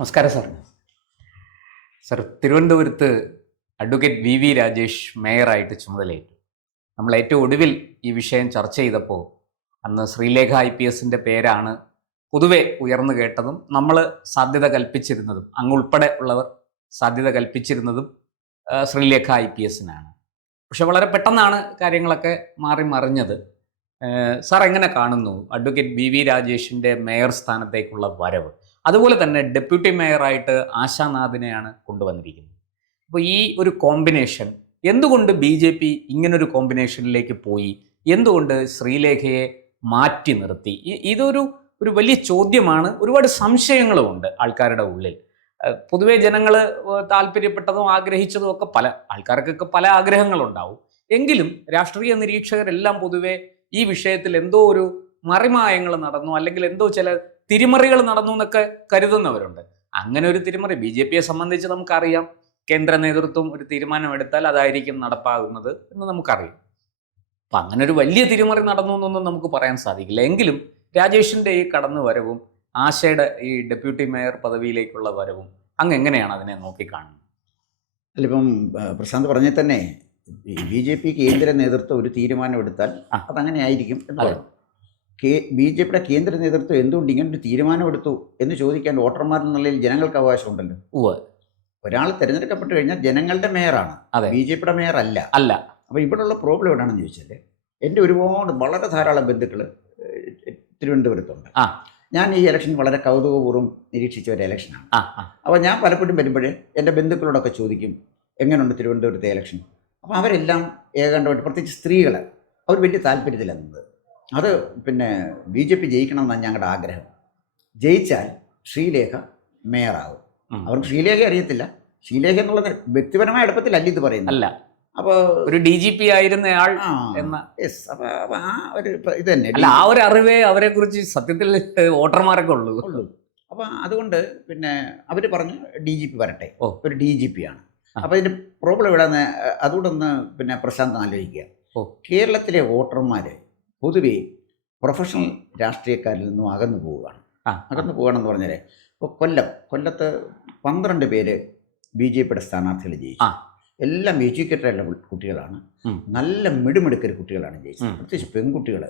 നമസ്കാരം sir. Sir, തിരുവനന്തപുരത്ത് advocate V Rajesh മേയറായിട്ട് ചുമതലയേറ്റു. നമ്മൾ ഏറ്റവും ഒടുവിൽ ഈ വിഷയം ചർച്ച ചെയ്തപ്പോൾ അന്ന് ശ്രീലേഖ IPSൻ്റെ പേരാണ് പൊതുവെ ഉയർന്നു കേട്ടതും നമ്മൾ സാധ്യത കൽപ്പിച്ചിരുന്നതും, അങ്ങുൾപ്പെടെ ഉള്ളവർ സാധ്യത കൽപ്പിച്ചിരുന്നതും ശ്രീലേഖ IPSനാണ്. പക്ഷെ വളരെ പെട്ടെന്നാണ് കാര്യങ്ങളൊക്കെ മാറി മറിഞ്ഞത്. സാർ എങ്ങനെ കാണുന്നു അഡ്വക്കേറ്റ് വി രാജേഷിൻ്റെ മേയർ സ്ഥാനത്തേക്കുള്ള വരവ്? അതുപോലെ തന്നെ ഡെപ്യൂട്ടി മേയറായിട്ട് ആശാനാഥിനെയാണ് കൊണ്ടുവന്നിരിക്കുന്നത്. അപ്പോൾ ഈ ഒരു കോമ്പിനേഷൻ എന്തുകൊണ്ട് BJP ഇങ്ങനൊരു കോമ്പിനേഷനിലേക്ക് പോയി? എന്തുകൊണ്ട് ശ്രീലേഖയെ മാറ്റി നിർത്തി? ഇതൊരു വലിയ ചോദ്യമാണ്. ഒരുപാട് സംശയങ്ങളുമുണ്ട് ആൾക്കാരുടെ ഉള്ളിൽ. പൊതുവെ ജനങ്ങൾ താല്പര്യപ്പെട്ടതും ആഗ്രഹിച്ചതും ഒക്കെ പല ആൾക്കാർക്കൊക്കെ പല ആഗ്രഹങ്ങളുണ്ടാവും. എങ്കിലും രാഷ്ട്രീയ നിരീക്ഷകരെല്ലാം പൊതുവെ ഈ വിഷയത്തിൽ എന്തോ ഒരു മറിമായങ്ങൾ നടന്നു, അല്ലെങ്കിൽ എന്തോ ചില തിരിമറികൾ നടന്നു എന്നൊക്കെ കരുതുന്നവരുണ്ട്. അങ്ങനെ ഒരു തിരിമറി BJPയെ സംബന്ധിച്ച് നമുക്കറിയാം. കേന്ദ്ര നേതൃത്വം ഒരു തീരുമാനമെടുത്താൽ അതായിരിക്കും നടപ്പാകുന്നത് എന്ന് നമുക്കറിയാം. അപ്പം അങ്ങനെ ഒരു വലിയ തിരിമറി നടന്നു എന്നൊന്നും നമുക്ക് പറയാൻ സാധിക്കില്ല. എങ്കിലും രാജേഷിൻ്റെ ഈ കടന്നു വരവും ആശയുടെ ഈ ഡെപ്യൂട്ടി മേയർ പദവിയിലേക്കുള്ള വരവും അങ്ങ് എങ്ങനെയാണ് അതിനെ നോക്കിക്കാണുന്നത്? അല്ലിപ്പം പ്രശാന്ത് പറഞ്ഞാൽ തന്നെ BJP കേന്ദ്ര നേതൃത്വം ഒരു തീരുമാനമെടുത്താൽ അതങ്ങനെ ആയിരിക്കും എന്ന് പറയും. BJPയുടെ കേന്ദ്ര നേതൃത്വം എന്തുകൊണ്ട് ഇങ്ങനൊരു തീരുമാനമെടുത്തു എന്ന് ചോദിക്കാൻ വോട്ടർമാരെന്നുള്ളതിൽ ജനങ്ങൾക്ക് അവകാശമുണ്ടല്ലോ. ഒരാൾ തിരഞ്ഞെടുക്കപ്പെട്ട് കഴിഞ്ഞാൽ ജനങ്ങളുടെ മേയറാണ്, BJPയുടെ മേയർ അല്ല. അപ്പോൾ ഇവിടെയുള്ള പ്രോബ്ലം എവിടെയാണെന്ന് ചോദിച്ചാൽ, എൻ്റെ വളരെ ധാരാളം ബന്ധുക്കൾ തിരുവനന്തപുരത്തുണ്ട്. ഞാൻ ഈ ഇലക്ഷൻ വളരെ കൗതുകപൂർവ്വം നിരീക്ഷിച്ച ഒരു ഇലക്ഷനാണ്. അപ്പോൾ ഞാൻ പലപ്പോഴും വരുമ്പോഴേ എൻ്റെ ബന്ധുക്കളോടൊക്കെ ചോദിക്കും, എങ്ങനെയുണ്ട് തിരുവനന്തപുരത്തെ ഇലക്ഷൻ? അപ്പോൾ അവരെല്ലാം ഏകാണ്ടമായിട്ട്, പ്രത്യേകിച്ച് സ്ത്രീകൾ, അവർ വലിയ താല്പര്യത്തിലെന്നത് അത് പിന്നെ BJP ജയിക്കണമെന്നാണ് ഞങ്ങളുടെ ആഗ്രഹം. ജയിച്ചാൽ ശ്രീലേഖ മേയറാകും. അവർക്ക് ശ്രീലേഖ അറിയത്തില്ല. ശ്രീലേഖ എന്നുള്ള വ്യക്തിപരമായ അടുപ്പത്തിലല്ല ഇത് പറയുന്നത്. അപ്പോൾ ഒരു DGP ആയിരുന്നയാൾ എന്ന ആ ഒരു ഇത് തന്നെ, ആ ഒരു അറിവേ അവരെ കുറിച്ച് സത്യത്തിൽ വോട്ടർമാരൊക്കെ ഉള്ളൂ. അപ്പോൾ അതുകൊണ്ട് പിന്നെ അവർ പറഞ്ഞു DGP വരട്ടെ, ഒരു DGP ആണ്. അപ്പോൾ ഇതിൻ്റെ പ്രോബ്ലം എവിടെയാന്ന് അതുകൊണ്ടൊന്ന് പിന്നെ പ്രശാന്ത് ആലോചിക്കുക. കേരളത്തിലെ വോട്ടർമാർ പൊതുവെ പ്രൊഫഷണൽ രാഷ്ട്രീയക്കാരിൽ നിന്നും അകന്നു പോവുകയാണെന്ന് പറഞ്ഞാൽ, ഇപ്പോൾ കൊല്ലത്ത് 12 പേര് BJPയുടെ സ്ഥാനാർത്ഥികൾ ജയിച്ചു. എല്ലാം എഡ്യൂക്കേറ്റഡ് കുട്ടികളാണ്, നല്ല മിടുമിടുക്കൽ കുട്ടികളാണ് ജയിച്ചത്, പ്രത്യേകിച്ച് പെൺകുട്ടികൾ.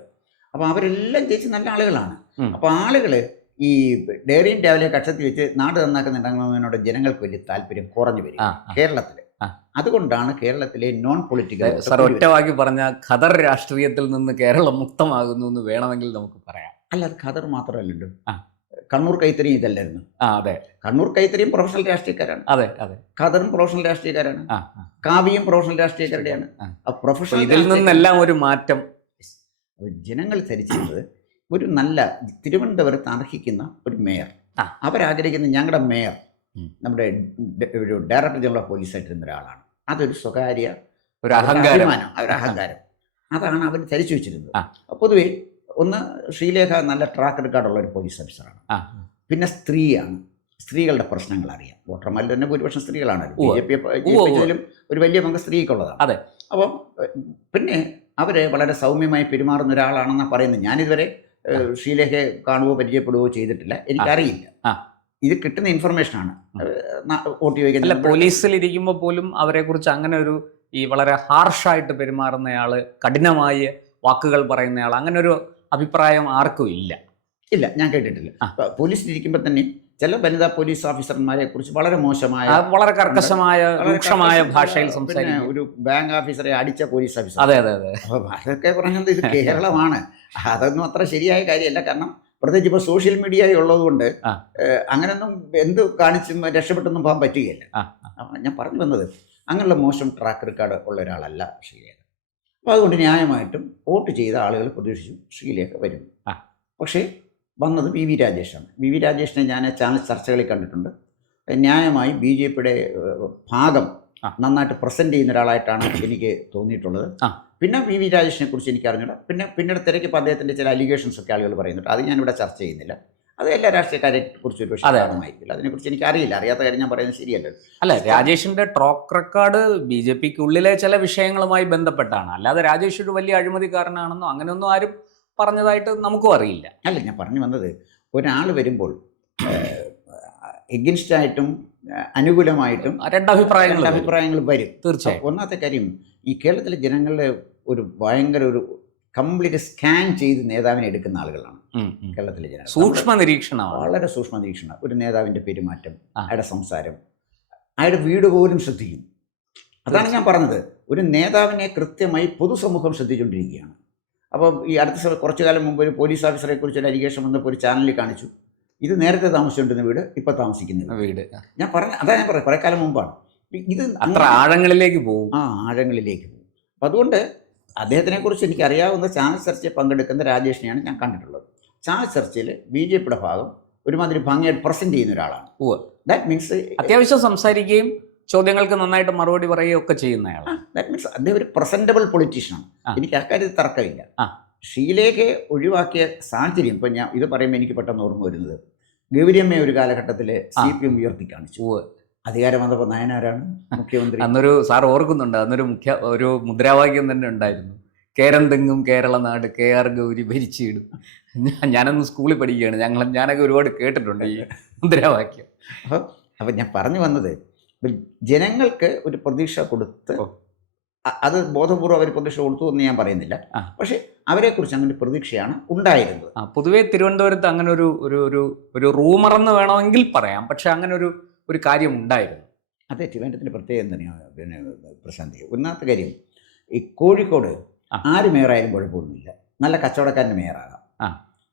അപ്പോൾ അവരെല്ലാം ജയിച്ച് നല്ല ആളുകളാണ്. അപ്പോൾ ആളുകൾ ഈ ഡയറിയും രാവിലെ കക്ഷത്തിൽ വെച്ച് നാട് നന്നാക്കുന്നുണ്ടെന്നതിനോട് ജനങ്ങൾക്ക് വലിയ താല്പര്യം കുറഞ്ഞു വരും കേരളത്തിൽ. അതുകൊണ്ടാണ് കേരളത്തിലെ നോൺ പൊളിറ്റിക്കൽ, ഒറ്റവാക്കി പറഞ്ഞ ഖദർ രാഷ്ട്രീയത്തിൽ നിന്ന് കേരളം മുക്തമാകുന്നു എന്ന് വേണമെങ്കിൽ നമുക്ക് പറയാം. അല്ല, അത് ഖദർ മാത്രമല്ലല്ലോ. കണ്ണൂർ കൈത്തറിയും ഇതല്ലായിരുന്നു. കണ്ണൂർ കൈത്തറിയും പ്രൊഫഷണൽ രാഷ്ട്രീയക്കാരാണ്. ഖദറും പ്രൊഫഷണൽ രാഷ്ട്രീയക്കാരാണ്. കാവ്യയും പ്രൊഫഷണൽ രാഷ്ട്രീയക്കാരുടെയാണ്. പ്രൊഫഷണൽ ഇതിൽ നിന്നെല്ലാം ഒരു മാറ്റം ജനങ്ങൾ ധരിച്ചിരുന്നത് ഒരു നല്ല തിരുവനന്തപുരത്ത് അർഹിക്കുന്ന ഒരു മേയർ. അവരാഗ്രഹിക്കുന്ന ഞങ്ങളുടെ മേയർ നമ്മുടെ ഒരു ഡയറക്ടർ ജനറൽ ഓഫ് പോലീസായിട്ടിരുന്ന ഒരാളാണ്. അതൊരു സ്വകാര്യ ഒരു അഹങ്കാരം. അതാണ് അവർ ധരിച്ചു വെച്ചിരുന്നത്. പൊതുവെ ഒന്ന്, ശ്രീലേഖ നല്ല ട്രാക്ക് റെക്കോർഡുള്ള ഒരു പോലീസ് ഓഫീസറാണ്. പിന്നെ സ്ത്രീയാണ്. സ്ത്രീകളുടെ പ്രശ്നങ്ങൾ അറിയാം. വോട്ടർമാരിൽ തന്നെ ഭൂരിപക്ഷം സ്ത്രീകളാണ്. BJP ഒരു വലിയ പങ്ക് സ്ത്രീക്കുള്ളതാണ്. അപ്പം പിന്നെ അവർ വളരെ സൗമ്യമായി പെരുമാറുന്ന ഒരാളാണെന്നാണ് പറയുന്നത്. ഞാനിതുവരെ ശ്രീലേഖയെ കാണുകയോ പരിചയപ്പെടുകയോ ചെയ്തിട്ടില്ല, എനിക്കറിയില്ല. ഇത് കിട്ടുന്ന ഇൻഫർമേഷനാണ്. വോട്ട് ചോദിക്കുന്നത് പോലീസിലിരിക്കുമ്പോൾ പോലും അവരെക്കുറിച്ച് അങ്ങനെ ഒരു ഈ വളരെ ഹാർഷായിട്ട് പെരുമാറുന്നയാൾ, കഠിനമായ വാക്കുകൾ പറയുന്നയാൾ, അങ്ങനെ ഒരു അഭിപ്രായം ആർക്കും ഇല്ല. ഞാൻ കേട്ടിട്ടില്ല. പോലീസിലിരിക്കുമ്പോൾ തന്നെ ചില വനിതാ പോലീസ് ഓഫീസർമാരെ കുറിച്ച് വളരെ മോശമായ, വളരെ കർക്കശമായ, രൂക്ഷമായ ഭാഷയിൽ സംസാരിക്കുന്ന ഒരു ബാങ്ക് ഓഫീസറെ അടിച്ച പോലീസ് ഓഫീസർ. അപ്പോൾ അതൊക്കെ പറഞ്ഞത് ഇത് കേരളമാണ്. അതൊന്നും അത്ര ശരിയായ കാര്യമല്ല. കാരണം പ്രത്യേകിച്ച് ഇപ്പോൾ സോഷ്യൽ മീഡിയ ഉള്ളതുകൊണ്ട് അങ്ങനെയൊന്നും എന്ത് കാണിച്ചും രക്ഷപ്പെട്ടൊന്നും പോകാൻ പറ്റുകയില്ല. ഞാൻ പറഞ്ഞു വന്നത്, അങ്ങനെയുള്ള മോശം ട്രാക്ക് റെക്കോർഡ് ഉള്ള ഒരാളല്ല ശ്രീലേഖ. അപ്പോൾ അതുകൊണ്ട് ന്യായമായിട്ടും വോട്ട് ചെയ്ത ആളുകൾ പ്രതീക്ഷിച്ചു ശ്രീലേഖ വരും. പക്ഷേ വന്നത് വി രാജേഷാണ്. വി രാജേഷിനെ ഞാൻ ചാനൽ ചർച്ചകളിൽ കണ്ടിട്ടുണ്ട്. ന്യായമായി BJPയുടെ ഭാഗം നന്നായിട്ട് പ്രസൻറ്റ് ചെയ്യുന്ന ഒരാളായിട്ടാണ് എനിക്ക് തോന്നിയിട്ടുള്ളത്. പിന്നെ വി രാജേഷിനെ കുറിച്ച് എനിക്ക് അറിഞ്ഞില്ല. പിന്നീട് തിരക്കിപ്പോൾ അദ്ദേഹത്തിൻ്റെ ചില അലിഗേഷൻസ് ഒക്കെ ആളുകൾ പറയുന്നുണ്ട്. അത് ഞാനിവിടെ ചർച്ച ചെയ്യുന്നില്ല. അത് എല്ലാ രാഷ്ട്രീയക്കാരെ കുറിച്ച് ഒരു പക്ഷേ ആയിരിക്കില്ല. അതിനെക്കുറിച്ച് എനിക്ക് അറിയാത്ത കാര്യം ഞാൻ പറയുന്നത് ശരിയല്ല. രാജേഷിൻ്റെ ട്രാക്ക് റെക്കോർഡ് BJPക്കുള്ളിലെ ചില വിഷയങ്ങളുമായി ബന്ധപ്പെട്ടാണ്. അല്ലാതെ രാജേഷ് ഒരു വലിയ അഴിമതിക്കാരനാണെന്നോ അങ്ങനെയൊന്നും ആരും പറഞ്ഞതായിട്ട് നമുക്കും അറിയില്ല. ഞാൻ പറഞ്ഞു വന്നത്, ഒരാൾ വരുമ്പോൾ എഗൻസ്റ്റ് ആയിട്ടും അനുകൂലമായിട്ടും രണ്ടഭിപ്രായങ്ങൾ അഭിപ്രായങ്ങൾ വരും. തീർച്ചയായും. ഒന്നാമത്തെ കാര്യം, ഈ കേരളത്തിലെ ജനങ്ങളുടെ ഒരു ഭയങ്കര ഒരു കംപ്ലീറ്റ് സ്കാൻ ചെയ്ത് നേതാവിനെ എടുക്കുന്ന ആളുകളാണ് കേരളത്തിലെ ജനങ്ങൾ. സൂക്ഷ്മ നിരീക്ഷണമാണ്, വളരെ സൂക്ഷ്മ നിരീക്ഷണം. ഒരു നേതാവിൻ്റെ പെരുമാറ്റം, അയാളുടെ സംസാരം, അയാളുടെ വീട് പോലും ശ്രദ്ധിക്കും. അതാണ് ഞാൻ പറഞ്ഞത്, ഒരു നേതാവിനെ കൃത്യമായി പൊതുസമൂഹം ശ്രദ്ധിച്ചുകൊണ്ടിരിക്കുകയാണ്. അപ്പം ഈ അടുത്ത കുറച്ചു കാലം മുമ്പ് ഒരു പോലീസ് ഓഫീസറെ കുറിച്ച് ഒരു അലിഗേഷൻ വന്നപ്പോൾ ഒരു ചാനലിൽ കാണിച്ചു, ഇത് നേരത്തെ താമസിച്ചുകൊണ്ടിരുന്ന വീട് ഇപ്പോൾ താമസിക്കുന്ന വീട്. ഞാൻ പറയാം കുറേ കാലം മുമ്പാണ്. ഇത് അത്ര ആഴങ്ങളിലേക്ക് പോകും. ആഴങ്ങളിലേക്ക് പോകും. അപ്പം അതുകൊണ്ട് അദ്ദേഹത്തിനെക്കുറിച്ച് എനിക്കറിയാവുന്ന ചാനൽ ചർച്ചയിൽ പങ്കെടുക്കുന്ന രാജേഷിനെയാണ് ഞാൻ കണ്ടിട്ടുള്ളത്. ചാനൽ ചർച്ചയിൽ BJPയുടെ ഭാഗം ഒരുമാതിരി ഭംഗിയായിട്ട് പ്രസൻറ്റ് ചെയ്യുന്ന ഒരാളാണ്. ദാറ്റ് മീൻസ് അത്യാവശ്യം സംസാരിക്കുകയും ചോദ്യങ്ങൾക്ക് നന്നായിട്ട് മറുപടി പറയുകയും ഒക്കെ ചെയ്യുന്നയാളാണ്. ദാറ്റ് മീൻസ് അദ്ദേഹം ഒരു പ്രസൻറ്റബിൾ പൊളിറ്റീഷ്യനാണ്. എനിക്ക് അക്കാര്യത്തിൽ തർക്കമില്ല. ഷീലയെ ഒഴിവാക്കിയ സാഹചര്യം ഇപ്പം ഞാൻ ഇത് പറയുമ്പോൾ എനിക്ക് പെട്ടെന്ന് ഓർമ്മ വരുന്നത്, ഗൗരിയമ്മയെ ഒരു കാലഘട്ടത്തിൽ CPM ഉയർത്തി കാണിച്ചു. അധികാരം വന്നപ്പോൾ നയനാരാണ് മുഖ്യമന്ത്രി. അന്നൊരു സാർ ഓർക്കുന്നുണ്ട്, അന്നൊരു ഒരു മുദ്രാവാക്യം തന്നെ ഉണ്ടായിരുന്നു, കേരം തെങ്ങും കേരള നാട് KR ഗൗരി ഭരിച്ചിടും. ഞാനന്ന് സ്കൂളിൽ പഠിക്കുകയാണ്, ഞാനൊക്കെ ഒരുപാട് കേട്ടിട്ടുണ്ട് ഈ മുദ്രാവാക്യം. അപ്പം ഞാൻ പറഞ്ഞു വന്നത്, ജനങ്ങൾക്ക് ഒരു പ്രതീക്ഷ കൊടുത്ത്, അത് ബോധപൂർവ്വം അവർ പ്രതീക്ഷ കൊടുത്തു എന്ന് ഞാൻ പറയുന്നില്ല, പക്ഷേ അവരെക്കുറിച്ച് അങ്ങനെ പ്രതീക്ഷയാണ് ഉണ്ടായിരുന്നത്. പൊതുവേ തിരുവനന്തപുരത്ത് അങ്ങനെ ഒരു റൂമറെന്ന് വേണമെങ്കിൽ പറയാം, പക്ഷെ അങ്ങനെ ഒരു കാര്യം ഉണ്ടായിരുന്നു. അതെ, തിരുവനന്തപുരത്തിൻ്റെ പ്രത്യേകം തന്നെയാണ്. പിന്നെ പ്രശാന്തി, ഒന്നാമത്തെ കാര്യം, ഈ കോഴിക്കോട് ആര് മേയറായാലും കുഴപ്പമൊന്നുമില്ല. നല്ല കച്ചവടക്കാരന് മേയറാകാം,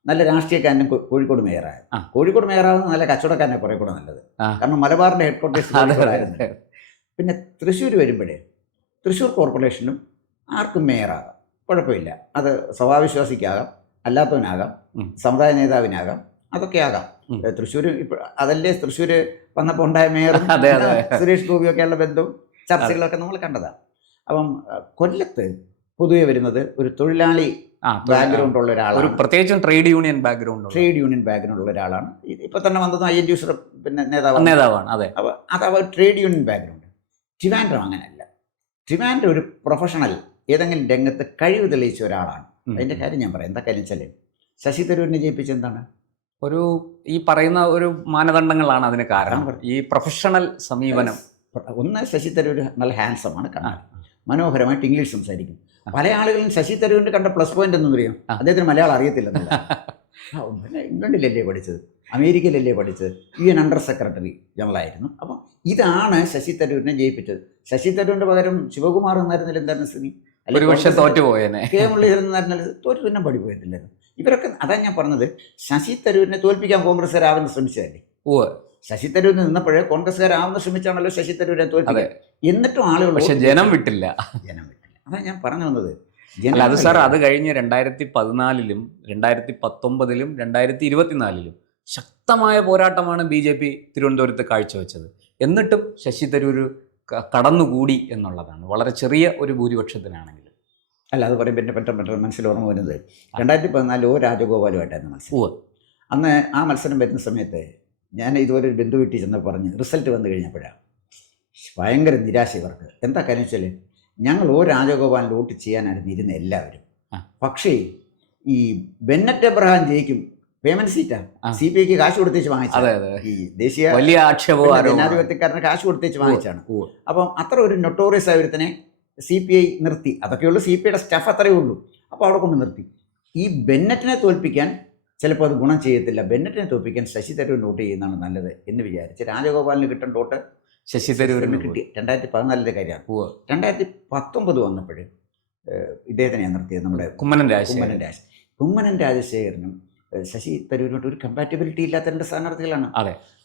നല്ല രാഷ്ട്രീയക്കാരനും കോഴിക്കോട് മേയറാകാം. കോഴിക്കോട് മേയറാകുന്നത് നല്ല കച്ചവടക്കാരനെ കുറേ കൂടെ നല്ലത്. കാരണം മലബാറിൻ്റെ ഹെഡ്ക്വാർട്ടേഴ്സ്. പിന്നെ തൃശ്ശൂർ വരുമ്പോഴേ തൃശ്ശൂർ കോർപ്പറേഷനിലും ആർക്കും മേയറാകാം, കുഴപ്പമില്ല. അത് സ്വഭാവവിശ്വാസിക്കാകാം, അല്ലാത്തവനാകാം, സമുദായ നേതാവിനാകാം, അതൊക്കെ ആകാം. തൃശ്ശൂർ ഇപ്പോൾ അതല്ലേ തൃശ്ശൂർ വന്നപ്പോൾ ഉണ്ടായ മേയറും സുരേഷ് ഗോപിയൊക്കെയുള്ള ബന്ധവും ചർച്ചകളൊക്കെ നമ്മൾ കണ്ടതാണ്. അപ്പം കൊല്ലത്ത് പൊതുവെ വരുന്നത് ഒരു തൊഴിലാളി ബാക്ക്ഗ്രൗണ്ട് ഉള്ള ഒരാളാണ്, പ്രത്യേകിച്ചും ട്രേഡ് യൂണിയൻ ബാക്ക്ഗ്രൗണ്ട് ഉള്ള ഒരാളാണ്. ഇപ്പൊ തന്നെ വന്നത് INTUS പിന്നെ നേതാവാണ്. അപ്പോൾ അത് ട്രേഡ് യൂണിയൻ ബാക്ക്ഗ്രൗണ്ട്. ട്രിവാൻഡ്രം അങ്ങനെയല്ല. ട്രിവാൻഡ്രം ഒരു പ്രൊഫഷണൽ, ഏതെങ്കിലും രംഗത്ത് കഴിവ് തെളിയിച്ച ഒരാളാണ്. അതിൻ്റെ കാര്യം ഞാൻ പറയാം. എന്താ കാര്യം വെച്ചാൽ, ശശി തരൂരിനെ ജയിപ്പിച്ച എന്താണ്? ഈ പറയുന്ന ഒരു മാനദണ്ഡങ്ങളാണ് അതിന് കാരണം. ഈ പ്രൊഫഷണൽ സമീപനം. ഒന്ന്, ശശി തരൂർ നല്ല ഹാൻഡ്സമാണ്, കാണാൻ മനോഹരമായിട്ട് ഇംഗ്ലീഷ് സംസാരിക്കും. പല ആളുകളും ശശി തരൂരിൻ്റെ കണ്ട പ്ലസ് പോയിന്റ് എന്ന് പറയും, അദ്ദേഹത്തിന് മലയാളം അറിയത്തില്ലെന്നില്ല. പിന്നെ ഇംഗ്ലണ്ടിലല്ലേ പഠിച്ചത്, അമേരിക്കയിലല്ലേ പഠിച്ചത്, UN അണ്ടർ സെക്രട്ടറി ജനറലായിരുന്നു. അപ്പം ഇതാണ് ശശി തരൂരിനെ ജയിപ്പിച്ചത്. ശശി തരൂരിൻ്റെ പകരം ശിവകുമാർ എന്നായിരുന്നില്ല എന്തായിരുന്നു സ്ഥിതി? കെ മുരളീധരൻ എന്നായിരുന്നാലും തോറ്റു തന്നെ പഠിപ്പോയിട്ടില്ലായിരുന്നു. ഇവരൊക്കെ അതാണ് ഞാൻ പറഞ്ഞത്, ശശി തരൂരിനെ തോൽപ്പിക്കാൻ കോൺഗ്രസ്സുകാരാവുന്ന ശ്രമിച്ചതല്ലേ. ശശി തരൂരിന് നിന്നപ്പോഴേ കോൺഗ്രസ്സുകാരാവുന്ന ശ്രമിച്ചാണല്ലോ ശശി തരൂരിനെ തോൽപ്പിക്കുക. എന്നിട്ടും ആളുകൾ ജനം വിട്ടില്ല. അതാണ് ഞാൻ പറഞ്ഞു വന്നത്. അത് സാർ, അത് കഴിഞ്ഞ് 2014-ലും 2019-ലും 2024-ലും ശക്തമായ പോരാട്ടമാണ് BJP തിരുവനന്തപുരത്ത് കാഴ്ചവെച്ചത്. എന്നിട്ടും ശശി തരൂർ കടന്നുകൂടി എന്നുള്ളതാണ്, വളരെ ചെറിയ ഒരു ഭൂരിപക്ഷത്തിനാണെങ്കിലും. അല്ല, അത് പറയുമ്പോൾ എൻ്റെ പെട്ടെന്ന് മനസ്സിൽ ഓർമ്മ വരുന്നത് 2014 രാജഗോപാലുമായിട്ടായിരുന്നു മത്സരം. അന്ന് ആ മത്സരം വരുന്ന സമയത്ത് ഞാൻ ഇതുപോലെ ഒരു ബന്ധു വീട്ടിൽ ചെന്ന് പറഞ്ഞ് റിസൾട്ട് വന്നു കഴിഞ്ഞപ്പോഴാണ് ഭയങ്കര നിരാശ ഇവർക്ക്. എന്താ കാര്യം വെച്ചാൽ, ഞങ്ങൾ രാജഗോപാലിന് വോട്ട് ചെയ്യാനായിരുന്നു ഇരുന്ന എല്ലാവരും. പക്ഷേ ഈ ബെന്നറ്റ് എബ്രഹാം ജയിക്കും, പേയ്മെന്റ് സീറ്റാ, CPIക്ക് കാശ് കൊടുത്തേച്ച് വാങ്ങിച്ചത്. ഈ ദേശീയ ജനാധിപത്യക്കാരന് കാശ് കൊടുത്തേച്ച് വാങ്ങിച്ചാണ്. അപ്പം അത്ര ഒരു നൊട്ടോറിയസ് ആയവരുത്തനെ CPI നിർത്തി. അതൊക്കെയുള്ളൂ, CPIയുടെ സ്റ്റാഫ് അത്രയേ ഉള്ളൂ. അപ്പോൾ അവിടെ കൊണ്ട് നിർത്തി. ഈ ബെന്നറ്റിനെ തോൽപ്പിക്കാൻ ചിലപ്പോൾ അത് ഗുണം ചെയ്യത്തില്ല, ബെന്നറ്റിനെ തോൽപ്പിക്കാൻ ശശി തരൂരിന് വോട്ട് ചെയ്യുന്നതാണ് നല്ലത് എന്ന് വിചാരിച്ച് രാജഗോപാലിന് കിട്ടേണ്ട വോട്ട് ശശി തരൂരിന് കിട്ടി. 2014 കാര്യമാണ്. 2019 വന്നപ്പോൾ ഇദ്ദേഹത്തിനെയാണ് നിർത്തിയത്, നമ്മുടെ കുമ്മനം രാജശേഖരനും ശശി തരൂരിനോട് ഒരു കമ്പാറ്റബിലിറ്റി ഇല്ലാത്ത രണ്ട് സ്ഥാനാർത്ഥികളാണ്.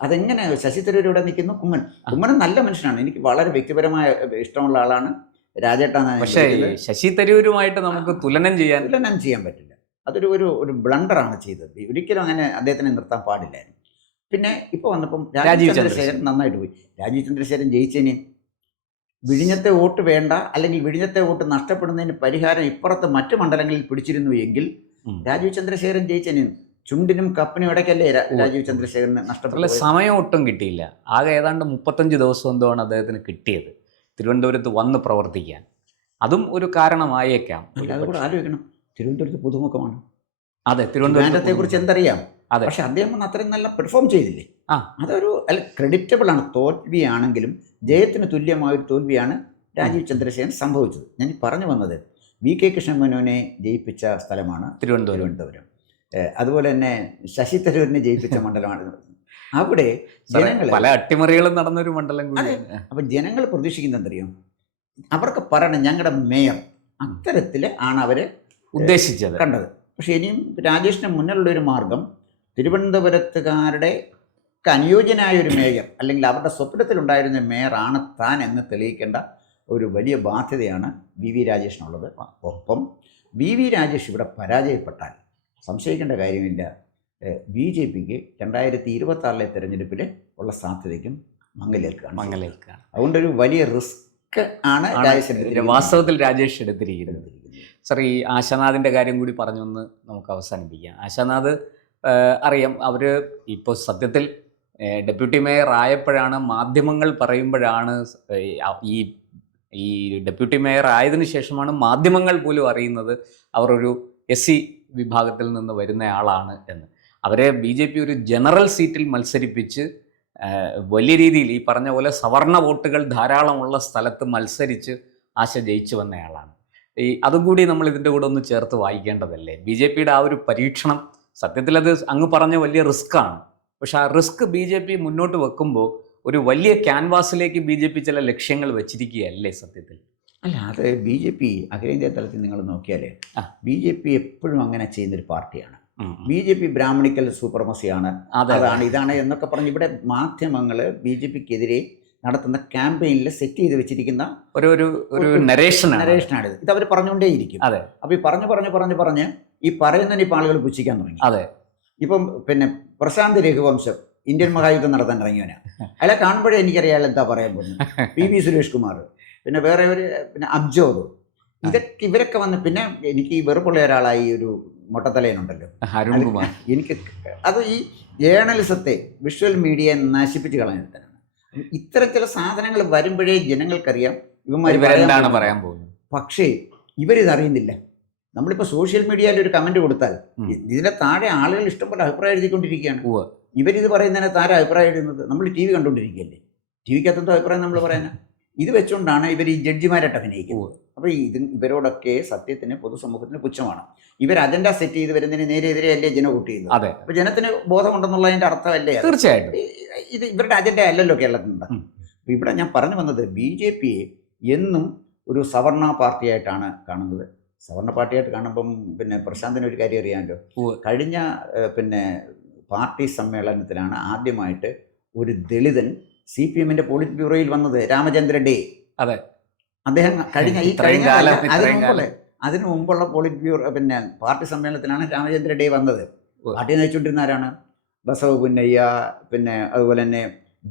അതെങ്ങനെ ശശി തരൂർ ഇവിടെ നിൽക്കുന്നു? കുമ്മനം നല്ല മനുഷ്യനാണ്, എനിക്ക് വളരെ വ്യക്തിപരമായ ഇഷ്ടമുള്ള ആളാണ്, രാജേട്ടാണ്. പക്ഷേ ശശി തരൂരുമായിട്ട് നമുക്ക് തുലനം ചെയ്യാൻ പറ്റില്ല. അതൊരു ഒരു ബ്ലണ്ടറാണ് ചെയ്തത്. ഒരിക്കലും അങ്ങനെ അദ്ദേഹത്തിനെ നിർത്താൻ പാടില്ലായിരുന്നു. പിന്നെ ഇപ്പോൾ വന്നപ്പം രാജീവ് ചന്ദ്രശേഖരൻ നന്നായിട്ട് പോയി. രാജീവ് ചന്ദ്രശേഖരൻ ജയിച്ചതിന് വിഴിഞ്ഞത്തെ വോട്ട് വേണ്ട, അല്ലെങ്കിൽ വിഴിഞ്ഞത്തെ വോട്ട് നഷ്ടപ്പെടുന്നതിന് പരിഹാരം ഇപ്പുറത്ത് മറ്റു മണ്ഡലങ്ങളിൽ പിടിച്ചിരുന്നു എങ്കിൽ രാജീവ് ചന്ദ്രശേഖരൻ ജയിച്ചതിന് ചുണ്ടിനും കപ്പിനും ഇടയ്ക്കല്ലേ രാജീവ് ചന്ദ്രശേഖരന് നഷ്ടപ്പെട്ട സമയം ഒട്ടും കിട്ടിയില്ല. ആകെ ഏതാണ്ട് 35 ദിവസം എന്തോണ് അദ്ദേഹത്തിന് കിട്ടിയത് തിരുവനന്തപുരത്ത് വന്ന് പ്രവർത്തിക്കാൻ. അതും ഒരു കാരണമായേക്കാം. അതുകൂടെ ആലോചിക്കണം, തിരുവനന്തപുരത്ത് പുതുമുഖമാണ്. അതെ, തിരുവനന്തപുരത്തെ കുറിച്ച് എന്തറിയാം. പക്ഷെ അദ്ദേഹം അത്രയും നല്ല പെർഫോം ചെയ്തില്ലേ? ആ. അതൊരു ക്രെഡിറ്റബിൾ ആണ്. തോൽവിയാണെങ്കിലും ജയത്തിന് തുല്യമായൊരു തോൽവിയാണ് രാജീവ് ചന്ദ്രശേഖരൻ സംഭവിച്ചത്. ഞാൻ ഈ പറഞ്ഞു വന്നത് വി.കെ. കൃഷ്ണമേനോനെ ജയിപ്പിച്ച സ്ഥലമാണ് തിരുവനന്തപുരം. അതുപോലെ തന്നെ ശശി തരൂരിനെ ജയിപ്പിച്ച മണ്ഡലമാണ്. അവിടെ ജനങ്ങൾ പല അട്ടിമറികളും നടന്നൊരു മണ്ഡലം കൂടി. അപ്പം ജനങ്ങൾ പ്രതീക്ഷിക്കുന്നത് എന്തറിയും, അവർക്ക് പറയണം ഞങ്ങളുടെ മേയർ അത്തരത്തിൽ ആണ് അവരെ ഉദ്ദേശിച്ചത് കണ്ടത്. പക്ഷെ ഇനിയും രാജേഷിന് മുന്നിലുള്ളൊരു മാർഗം തിരുവനന്തപുരത്തുകാരുടെ അനുയോജ്യനായ ഒരു മേയർ, അല്ലെങ്കിൽ അവരുടെ സ്വപ്നത്തിലുണ്ടായിരുന്ന മേയറാണ് താൻ എന്ന് തെളിയിക്കേണ്ട ഒരു വലിയ ബാധ്യതയാണ് വി രാജേഷിനുള്ളത്. ഒപ്പം വി രാജേഷ് ഇവിടെ പരാജയപ്പെട്ടാൽ സംശയിക്കേണ്ട കാര്യമില്ല, BJPക്ക് 2026 തെരഞ്ഞെടുപ്പിൽ ഉള്ള സാധ്യതയ്ക്കും മങ്ങലേൽക്കുകയാണ്. അതുകൊണ്ടൊരു വലിയ റിസ്ക് ആണ് വാസ്തവത്തിൽ രാജേഷ് എടുത്തിരിക്കുന്നത്. സാർ, ഈ ആശാനാഥിൻ്റെ കാര്യം കൂടി പറഞ്ഞൊന്ന് നമുക്ക് അവസാനിപ്പിക്കാം. ആശാനാഥ് അറിയാം, അവർ ഇപ്പോൾ സത്യത്തിൽ ഡെപ്യൂട്ടി മേയർ ആയപ്പോഴാണ്, മാധ്യമങ്ങൾ പറയുമ്പോഴാണ്, ഈ ഡെപ്യൂട്ടി മേയർ ആയതിനു ശേഷമാണ് മാധ്യമങ്ങൾ പോലും അറിയുന്നത് അവർ ഒരു SC വിഭാഗത്തിൽ നിന്ന് വരുന്ന ആളാണ് എന്ന്. അവരെ BJP ഒരു ജനറൽ സീറ്റിൽ മത്സരിപ്പിച്ച് വലിയ രീതിയിൽ ഈ പറഞ്ഞ പോലെ സവർണ വോട്ടുകൾ ധാരാളമുള്ള സ്ഥലത്ത് മത്സരിച്ച് ആശ ജയിച്ചു വന്നയാളാണ്. അതും കൂടി നമ്മൾ ഇതിൻ്റെ കൂടെ ഒന്ന് ചേർത്ത് വായിക്കേണ്ടതല്ലേ? BJPയുടെ ആ ഒരു പരീക്ഷണം സത്യത്തിൽ അത് അങ്ങ് പറഞ്ഞ വലിയ റിസ്ക്കാണ്. പക്ഷെ ആ റിസ്ക് BJP മുന്നോട്ട് വെക്കുമ്പോൾ ഒരു വലിയ ക്യാൻവാസിലേക്ക് BJP ചില ലക്ഷ്യങ്ങൾ വെച്ചിരിക്കുകയല്ലേ സത്യത്തിൽ? അല്ല, അത് BJP അഖിലേന്ത്യാ തലത്തിൽ നിങ്ങൾ നോക്കിയാൽ BJP എപ്പോഴും അങ്ങനെ ചെയ്യുന്നൊരു പാർട്ടിയാണ്. BJP ബ്രാഹ്മണിക്കൽ സൂപ്പർമസിയാണ്, അതാണ് ഇതാണ് എന്നൊക്കെ പറഞ്ഞ് ഇവിടെ മാധ്യമങ്ങൾ BJPക്കെതിരെ നടത്തുന്ന ക്യാമ്പയിനിൽ സെറ്റ് ചെയ്ത് വെച്ചിരിക്കുന്ന ഒരു നരേഷനാണ് ഇത്. അവർ പറഞ്ഞുകൊണ്ടേയിരിക്കും. അപ്പോൾ ഈ പറഞ്ഞ് ഈ പറയുന്നതിന് ഇപ്പോൾ ആളുകൾ പുച്ഛിക്കാൻ തുടങ്ങി. ഇപ്പം പിന്നെ പ്രശാന്ത് രഘുവംശം ഇന്ത്യൻ മഹായുദ്ധം നടത്താൻ ഇറങ്ങിയവനാണ്. അയാളെ കാണുമ്പോഴേ എനിക്കറിയാം എന്താ പറയാൻ പോകുന്നത്. PV സുരേഷ് കുമാർ, പിന്നെ വേറെ ഒരു അബ്ജോദ്, ഇവരൊക്കെ വന്ന്, പിന്നെ എനിക്ക് ഈ വെറുപ്പുള്ള ഒരാളായി ഒരു മൊട്ടത്തലയനുണ്ടല്ലോ അരുൺകുമാർ. എനിക്ക് അത് ഈ ജേർണലിസത്തെ, വിഷ്വൽ മീഡിയയെ നശിപ്പിച്ച് കളഞ്ഞിട്ടാണ്. ഇത്തരം ചില സാധനങ്ങൾ വരുമ്പോഴേ ജനങ്ങൾക്കറിയാം ഇവന്മാർ പറയാൻ പോകുന്നത്. പക്ഷേ ഇവരിതറിയുന്നില്ല. നമ്മളിപ്പോൾ സോഷ്യൽ മീഡിയയിൽ ഒരു കമൻറ്റ് കൊടുത്താൽ ഇതിൻ്റെ താഴെ ആളുകൾ ഇഷ്ടംപോലെ അഭിപ്രായം എഴുതിക്കൊണ്ടിരിക്കുകയാണ്. ഇവരിത് പറയുന്നതിന് താഴെ അഭിപ്രായം എഴുതുന്നത്. നമ്മൾ TV കണ്ടുകൊണ്ടിരിക്കുകയല്ലേ, TVക്കകത്തോ അഭിപ്രായം നമ്മൾ പറയാനാണ്. ഇത് വെച്ചുകൊണ്ടാണ് ഇവർ ഈ ജഡ്ജിമാരായിട്ട് അഭിനയിക്കുന്നത്. അപ്പോൾ ഇവരോടൊക്കെ സത്യത്തിന് പൊതുസമൂഹത്തിന് പുച്ഛമാണ്. ഇവർ അജണ്ട സെറ്റ് ചെയ്ത് വരുന്നതിന് നേരെ എതിരെയല്ലേ ജനം വോട്ട് ചെയ്യുന്നത്. അപ്പോൾ ജനത്തിന് ബോധമുണ്ടെന്നുള്ളതിൻ്റെ അർത്ഥമല്ലേ? തീർച്ചയായിട്ടും ഇത് ഇവരുടെ അജണ്ട അല്ലല്ലോ കേരളത്തിലുണ്ട്. അപ്പോൾ ഇവിടെ ഞാൻ പറഞ്ഞു വന്നത് BJPയെ എന്നും ഒരു സവർണ പാർട്ടിയായിട്ടാണ് കാണുന്നത്. സവർണ പാർട്ടിയായിട്ട് കാണുമ്പം പിന്നെ പ്രശാന്തിന് ഒരു കാര്യം അറിയാമല്ലോ, കഴിഞ്ഞ പിന്നെ പാർട്ടി സമ്മേളനത്തിലാണ് ആദ്യമായിട്ട് ഒരു ദളിതൻ CPMന്റെ പോളിറ്റ് ബ്യൂറോയിൽ വന്നത്. രാമചന്ദ്ര ഡേ. അദ്ദേഹം അതിനു മുമ്പുള്ള പോളിറ്റ് ബ്യൂറോ പിന്നെ പാർട്ടി സമ്മേളനത്തിലാണ് രാമചന്ദ്ര ഡേ വന്നത്. പാർട്ടി നയിച്ചുകൊണ്ടിരുന്ന ആരാണ്? ബസവ പുന്നയ്യ, പിന്നെ അതുപോലെ തന്നെ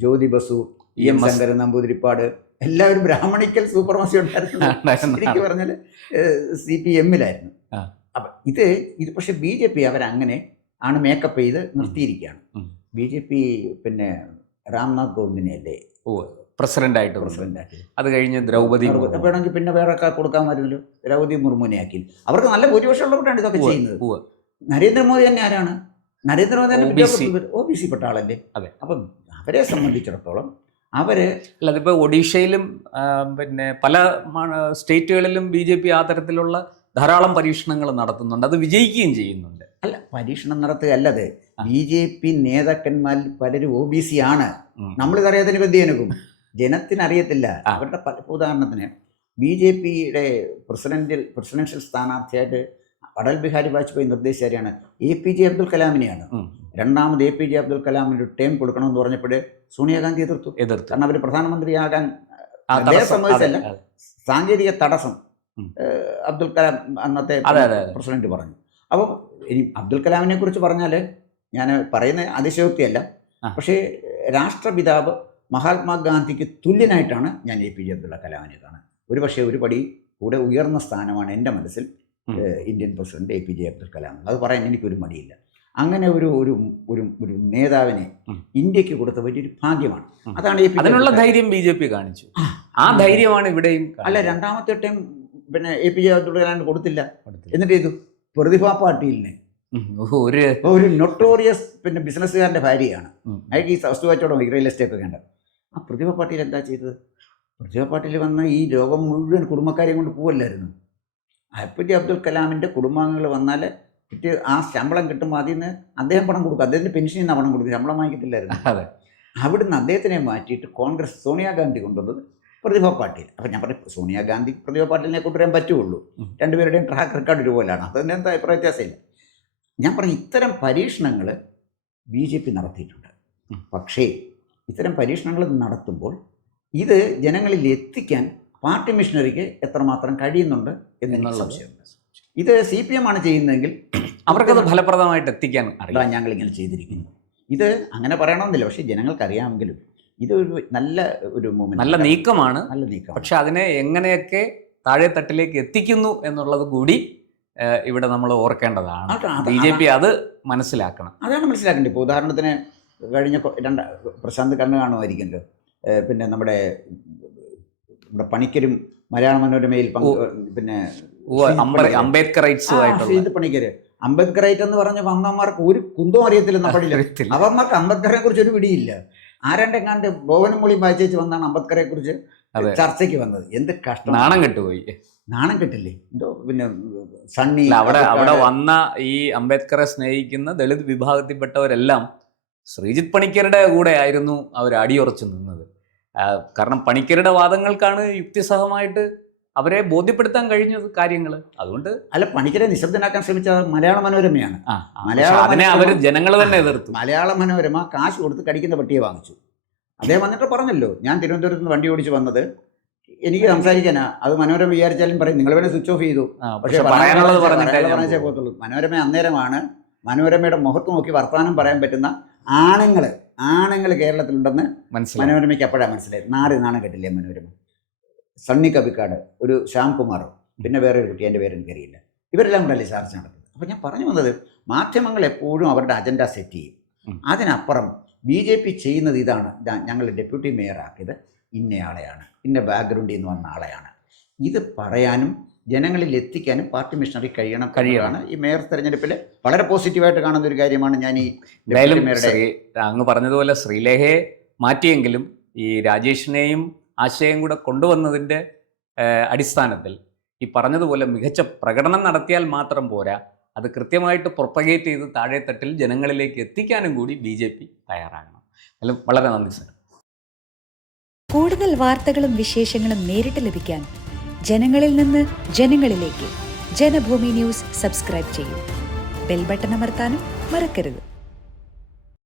ജ്യോതി ബസു, EM ശങ്കരൻ നമ്പൂതിരിപ്പാട്, എല്ലാവരും ബ്രാഹ്മണിക്കൽ സൂപ്പർമസി ഉണ്ടായിരുന്നു. എനിക്ക് പറഞ്ഞാൽ CPMലായിരുന്നു. അപ്പം ഇത് പക്ഷെ BJP അവരങ്ങനെ ആണ് മേക്കപ്പ് ചെയ്ത് നിർത്തിയിരിക്കുകയാണ്. BJP പിന്നെ രാംനാഥ് കോവിന്ദിനെയല്ലേ പ്രസിഡന്റായിട്ട്. അത് കഴിഞ്ഞ് ദ്രൗപദി വേണമെങ്കിൽ പിന്നെ വേറെ ഒക്കെ കൊടുക്കാമായിരുന്നല്ലോ. ദ്രൗപദി മുർമുവിനെ ആക്കി. അവർക്ക് നല്ല ഭൂരിപക്ഷം ഉള്ളവരാണ് ഇതൊക്കെ ചെയ്യുന്നത്. നരേന്ദ്രമോദി തന്നെ ആരാണ്? നരേന്ദ്രമോദി OBC പെട്ട ആളല്ലേ. അപ്പം അവരെ സംബന്ധിച്ചിടത്തോളം അതിപ്പോൾ ഒഡീഷയിലും പിന്നെ പല സ്റ്റേറ്റുകളിലും BJP ആ തരത്തിലുള്ള ധാരാളം പരീക്ഷണങ്ങൾ നടത്തുന്നുണ്ട്. അത് വിജയിക്കുകയും ചെയ്യുന്നുണ്ട്. അല്ല, പരീക്ഷണം നടത്തുകയല്ലത്. BJP നേതാക്കന്മാരിൽ പലരും OBC ആണ്. നമ്മളിതറിയാത്തതിന് ബന്ധിയനക്കും ജനത്തിനറിയത്തില്ല. അവരുടെ ഉദാഹരണത്തിന് BJPയുടെ പ്രസിഡൻഷ്യൽ സ്ഥാനാർത്ഥിയായിട്ട് അടൽ ബിഹാരി വാജ്പേയി നിർദ്ദേശിച്ചാരാണ്? APJ അബ്ദുൽ കലാമിനെയാണ്. രണ്ടാമത് APJ അബ്ദുൽ കലാമിന് ഒരു ടേം കൊടുക്കണമെന്ന് പറഞ്ഞപ്പോൾ സോണിയാഗാന്ധി എതിർത്തു. കാരണം അവർ പ്രധാനമന്ത്രിയാകാൻ സമ്മതിച്ചല്ല, സാങ്കേതിക തടസ്സം അബ്ദുൽ കലാം അന്നത്തെ പ്രസിഡന്റ് പറഞ്ഞു. അപ്പോൾ ഇനി അബ്ദുൽ കലാമിനെ കുറിച്ച് പറഞ്ഞാൽ ഞാൻ പറയുന്ന അതിശയോക്തിയല്ല, പക്ഷേ രാഷ്ട്രപിതാവ് മഹാത്മാഗാന്ധിക്ക് തുല്യനായിട്ടാണ് ഞാൻ APJ അബ്ദുൽ കലാമിനെ കാണുന്നത്. ഒരുപക്ഷെ ഒരു പടി കൂടെ ഉയർന്ന സ്ഥാനമാണ് എൻ്റെ മനസ്സിൽ Indian president APJ Abdul Kalam. അത് പറയാൻ എനിക്കൊരു മടിയില്ല. അങ്ങനെ ഒരു ഒരു ഒരു നേതാവിനെ ഇന്ത്യക്ക് കൊടുത്ത വലിയൊരു ഭാഗ്യമാണ്. അതാണ് അതിനുള്ള ധൈര്യം BJP കാണിച്ചു. ആ ധൈര്യമാണ് ഇവിടെയും. അല്ല, രണ്ടാമത്തെ ടൈം പിന്നെ APJ അബ്ദുൽ കലാമിന് കൊടുത്തില്ല. എന്നിട്ട് ചെയ്തു പ്രതിഭാ പാട്ടീലിനെ ഒരു ഒരു നൊട്ടോറിയസ് പിന്നെ ബിസിനസ്സുകാരൻ്റെ ഭാര്യയാണ്. ഉം. അയാൾക്ക് ഈ വസ്തു കച്ചവടം റിയൽ എസ്റ്റേറ്റ് ഒക്കെ ഉണ്ട്. ആ പ്രതിഭ പാട്ടീൽ എന്താ ചെയ്തത്? പ്രതിഭ പാട്ടീൽ വന്ന ഈ ലോകം മുഴുവൻ കുടുംബക്കാരെയും കൊണ്ട് പോവല്ലായിരുന്നു. APJ അബ്ദുൽ കലാമിൻ്റെ കുടുംബാംഗങ്ങൾ വന്നാൽ ആ ശമ്പളം കിട്ടുമ്പോൾ അതിൽ നിന്ന് അദ്ദേഹം പണം കൊടുക്കും. അദ്ദേഹത്തിൻ്റെ പെൻഷനിൽ നിന്നാണ് പണം കൊടുക്കും, ശമ്പളം വാങ്ങിക്കത്തില്ലായിരുന്നു. അതെ. അവിടുന്ന് അദ്ദേഹത്തിനെ മാറ്റിയിട്ട് കോൺഗ്രസ് സോണിയാഗാന്ധി കൊണ്ടുവന്നത് പ്രതിഭ പാട്ടീൽ. അപ്പം ഞാൻ പറഞ്ഞു സോണിയാഗാന്ധി പ്രതിഭ പാട്ടീലിനെ കൊണ്ടുവരാൻ പറ്റുള്ളൂ. രണ്ടുപേരുടെയും ട്രാക്ക് റെക്കോർഡ് ഒരുപോലെയാണ്. അതിന് എന്താ അഭിപ്രായ വ്യത്യാസമില്ല. ഞാൻ പറഞ്ഞു ഇത്തരം പരീക്ഷണങ്ങൾ BJP നടത്തിയിട്ടുണ്ട്. പക്ഷേ ഇത്തരം പരീക്ഷണങ്ങൾ നടത്തുമ്പോൾ ഇത് ജനങ്ങളിൽ എത്തിക്കാൻ പാർട്ടി മിഷനറിക്ക് എത്രമാത്രം കഴിയുന്നുണ്ട് എന്നുള്ള സംശയമുണ്ട്. ഇത് CPM ആണ് ചെയ്യുന്നതെങ്കിൽ അവർക്കത് ഫലപ്രദമായിട്ട് എത്തിക്കാൻ അറിയാം. ഞങ്ങളിങ്ങനെ ചെയ്തിരിക്കുന്നു. ഇത് അങ്ങനെ പറയണമെന്നില്ല, പക്ഷേ ജനങ്ങൾക്കറിയാമെങ്കിലും ഇതൊരു നല്ല ഒരു മൂവ്മെന്റ്, നല്ല നീക്കമാണ്. നല്ല നീക്കം. പക്ഷെ അതിനെ എങ്ങനെയൊക്കെ താഴെ തട്ടിലേക്ക് എത്തിക്കുന്നു എന്നുള്ളത് കൂടി ഇവിടെ നമ്മൾ ഓർക്കേണ്ടതാണ്. BJP അത് മനസ്സിലാക്കണം. അതാണ് മനസ്സിലാക്കേണ്ടത്. ഇപ്പോൾ ഉദാഹരണത്തിന് കഴിഞ്ഞ പ്രശാന്ത് കണ്ണ് കാണുമായിരിക്കുമല്ലോ, പിന്നെ നമ്മുടെ പണിക്കരും മലയാള മനോരമയിൽ പിന്നെ ഷീത് പണിക്കര് അംബേദ്കറൈറ്റ് എന്ന് പറഞ്ഞ വന്നമാർക്ക് ഒരു കുന്തവും അറിയത്തില്ല. നമ്മളില്ല, അവന്മാർക്ക് അംബേദ്കറെ കുറിച്ച് ഒരു പിടിയില്ല. ആരാണ്ടെങ്ങാണ്ട് ബോവനും മൊളിയും വായിച്ചേച്ച് വന്നാണ് അംബേദ്കറെ കുറിച്ച് ചർച്ചയ്ക്ക് വന്നത്. എന്ത് കഷ്ടം, നാണം കെട്ടുപോയി. നാണം കെട്ടില്ലേ എന്തോ. പിന്നെ സണ്ണി അവിടെ വന്ന ഈ അംബേദ്കറെ സ്നേഹിക്കുന്ന ദളിത് വിഭാഗത്തിൽപ്പെട്ടവരെല്ലാം ശ്രീജിത്ത് പണിക്കരുടെ കൂടെ ആയിരുന്നു അവർ അടിയുറച്ചു നിന്നത്. കാരണം പണിക്കരുടെ വാദങ്ങൾക്കാണ് യുക്തിസഹമായിട്ട് അവരെ ബോധ്യപ്പെടുത്താൻ കഴിഞ്ഞത് കാര്യങ്ങൾ. അതുകൊണ്ട് അല്ല, പണിക്കരെ നിശബ്ദനാക്കാൻ ശ്രമിച്ച മലയാള മനോരമയാണ്. അതിനെ അവർ ജനങ്ങൾ തന്നെ എതിർത്തു. മലയാള മനോരമ കാശ് കൊടുത്ത് കടിക്കുന്ന പട്ടിയെ വാങ്ങിച്ചു. അദ്ദേഹം വന്നിട്ട് പറഞ്ഞല്ലോ, ഞാൻ തിരുവനന്തപുരത്ത് നിന്ന് വണ്ടി ഓടിച്ച് വന്നത് എനിക്ക് സംസാരിക്കാനാ. അത് മനോരമ വിചാരിച്ചാലും പറയും നിങ്ങൾ വേണേൽ സ്വിച്ച് ഓഫ് ചെയ്തു, പക്ഷേ പറഞ്ഞേ പോകത്തുള്ളൂ. മനോരമ അന്നേരമാണ് മനോരമയുടെ മുഖത്ത് നോക്കി വർത്തമാനം പറയാൻ പറ്റുന്ന ആണുങ്ങൾ കേരളത്തിലുണ്ടെന്ന് മനോരമയ്ക്ക് അപ്പോഴാണ് മനസ്സിലായത്. നാണം കെട്ടില്ലേ മനോരമ. സണ്ണി കബിക്കാട്, ഒരു ശ്യാംകുമാറോ, പിന്നെ വേറെ ഒരു കുട്ടി, എൻ്റെ പേര് എനിക്കറിയില്ല, ഇവരെല്ലാം കൂടെ അല്ലേ ചർച്ച നടത്തുന്നത്. അപ്പോൾ ഞാൻ പറഞ്ഞു വന്നത്, മാധ്യമങ്ങൾ എപ്പോഴും അവരുടെ അജണ്ട സെറ്റ് ചെയ്യും. അതിനപ്പുറം BJP ചെയ്യുന്നത് ഇതാണ്. ഞങ്ങൾ ഡെപ്യൂട്ടി മേയർ ആക്കിയത് ഇന്നയാളെയാണ്, ഇന്ന ബാക്ക്ഗ്രൗണ്ടിൽ നിന്ന് വന്ന ആളെയാണ്. ഇത് പറയാനും ജനങ്ങളിൽ എത്തിക്കാനും പാർട്ടി മിഷണറി കഴിയണം. ഈ മേയർ തെരഞ്ഞെടുപ്പിൽ വളരെ പോസിറ്റീവായിട്ട് കാണുന്ന ഒരു കാര്യമാണ്. ഞാൻ ഈ അങ്ങ് പറഞ്ഞതുപോലെ ശ്രീലേഖയെ മാറ്റിയെങ്കിലും ഈ രാജേഷിനെയും ആശയം കൂടെ കൊണ്ടുവന്നതിൻ്റെ അടിസ്ഥാനത്തിൽ ഈ പറഞ്ഞതുപോലെ മികച്ച പ്രകടനം നടത്തിയാൽ മാത്രം പോരാ, അത് കൃത്യമായിട്ട് പ്രൊപ്പഗേറ്റ് ചെയ്ത് താഴെത്തട്ടിൽ ജനങ്ങളിലേക്ക് എത്തിക്കാനും കൂടി BJP തയ്യാറാകണം. അതിലും വളരെ നന്ദി സർ. കൂടുതൽ വാർത്തകളും വിശേഷങ്ങളും നേരിട്ട് ലഭിക്കാൻ ജനങ്ങളിൽ നിന്ന് ജനങ്ങളിലേക്ക് ജനഭൂമി ന്യൂസ് സബ്സ്ക്രൈബ് ചെയ്യൂ. ബെൽ ബട്ടൺ അമർത്താനും മറക്കരുത്.